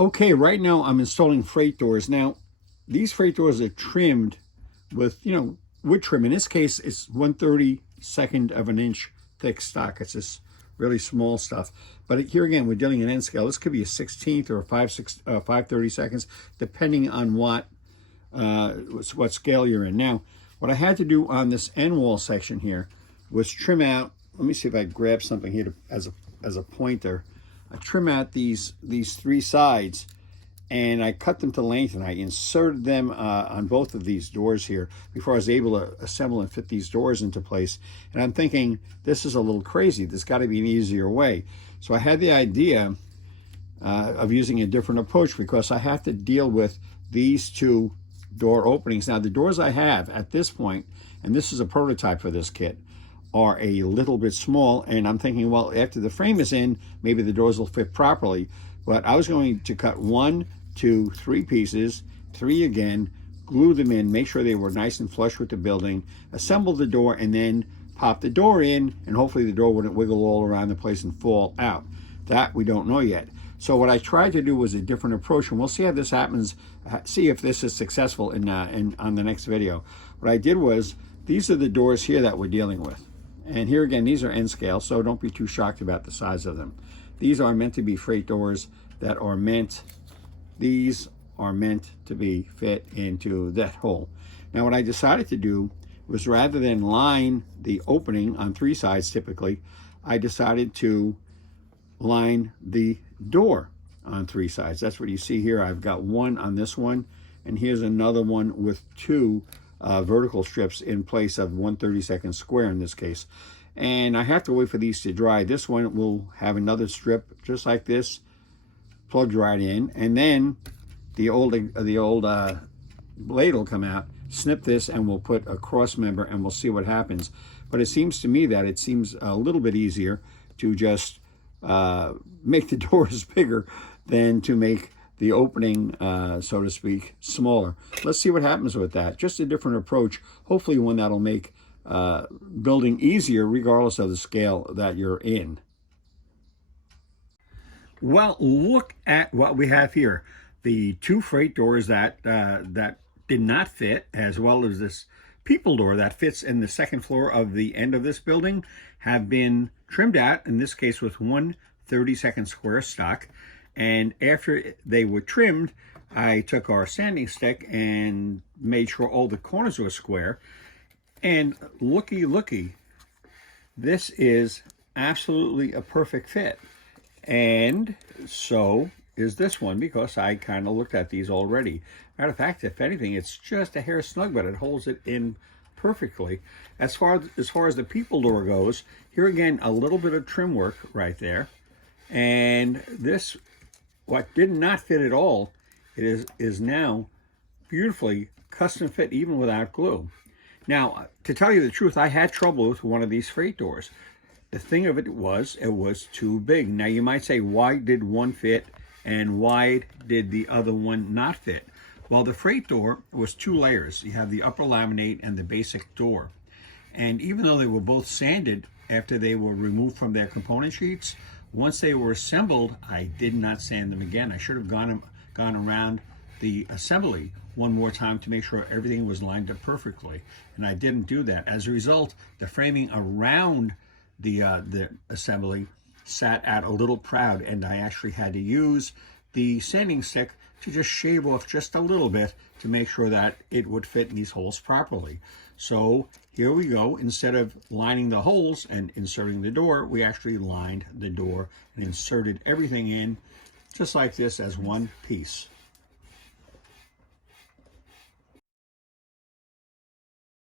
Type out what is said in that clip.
Okay, right now I'm installing freight doors. Now, these freight doors are trimmed with, wood trim. In this case, it's 1/32 of an inch thick stock. It's this really small stuff. But here again, we're dealing in N scale. This could be a 16th or a 5/32, depending on what scale you're in. Now, what I had to do on this end wall section here was trim out. Let me see if I grab something here as a pointer. I trim out these three sides, and I cut them to length, and I inserted them on both of these doors here before I was able to assemble and fit these doors into place. And I'm thinking, this is a little crazy. There's got to be an easier way. So I had the idea of using a different approach, because I have to deal with these two door openings. Now, the doors I have at this point, and this is a prototype for this kit, are a little bit small, and I'm thinking, well, after the frame is in, maybe the doors will fit properly. But I was going to cut 1, 2, 3 pieces, 3 again, glue them in, make sure they were nice and flush with the building, assemble the door, and then pop the door in, and hopefully the door wouldn't wiggle all around the place and fall out. That we don't know yet. So what I tried to do was a different approach, and we'll see how this happens, see if this is successful on the next video. What I did was, these are the doors here that we're dealing with. And here again, these are N scale, so don't be too shocked about the size of them. These are meant to be freight doors these are meant to be fit into that hole. Now, what I decided to do was, rather than line the opening on 3 sides typically, I decided to line the door on 3 sides. That's what you see here. I've got one on this one, and here's another one with 2 vertical strips in place of 1/32 square in this case. And I have to wait for these to dry. This one will have another strip just like this, plugged right in, and then the old blade will come out, snip this, and we'll put a cross member, and we'll see what happens. But it seems to me that it seems a little bit easier to just make the doors bigger than to make the opening, so to speak, smaller. Let's see what happens with that. Just a different approach, hopefully one that'll make building easier regardless of the scale that you're in. Well, look at what we have here. The 2 freight doors that did not fit, as well as this people door that fits in the 2nd floor of the end of this building, have been trimmed out, in this case with 1/32 square stock. And after they were trimmed, I took our sanding stick and made sure all the corners were square. And looky, this is absolutely a perfect fit. And so is this one, because I kind of looked at these already. Matter of fact, if anything, it's just a hair snug, but it holds it in perfectly. As far as the people door goes, here again, a little bit of trim work right there. And this, what did not fit at all, is now beautifully custom fit, even without glue. Now, to tell you the truth, I had trouble with one of these freight doors. The thing of it was too big. Now, you might say, why did one fit and why did the other one not fit? Well, the freight door was 2 layers. You have the upper laminate and the basic door. And even though they were both sanded after they were removed from their component sheets, once they were assembled, I did not sand them again. I should have gone around the assembly one more time to make sure everything was lined up perfectly, and I didn't do that. As a result, the framing around the assembly sat out a little proud, and I actually had to use the sanding stick to just shave off just a little bit to make sure that it would fit in these holes properly. So here we go. Instead of lining the holes and inserting the door, we actually lined the door and inserted everything in just like this as one piece.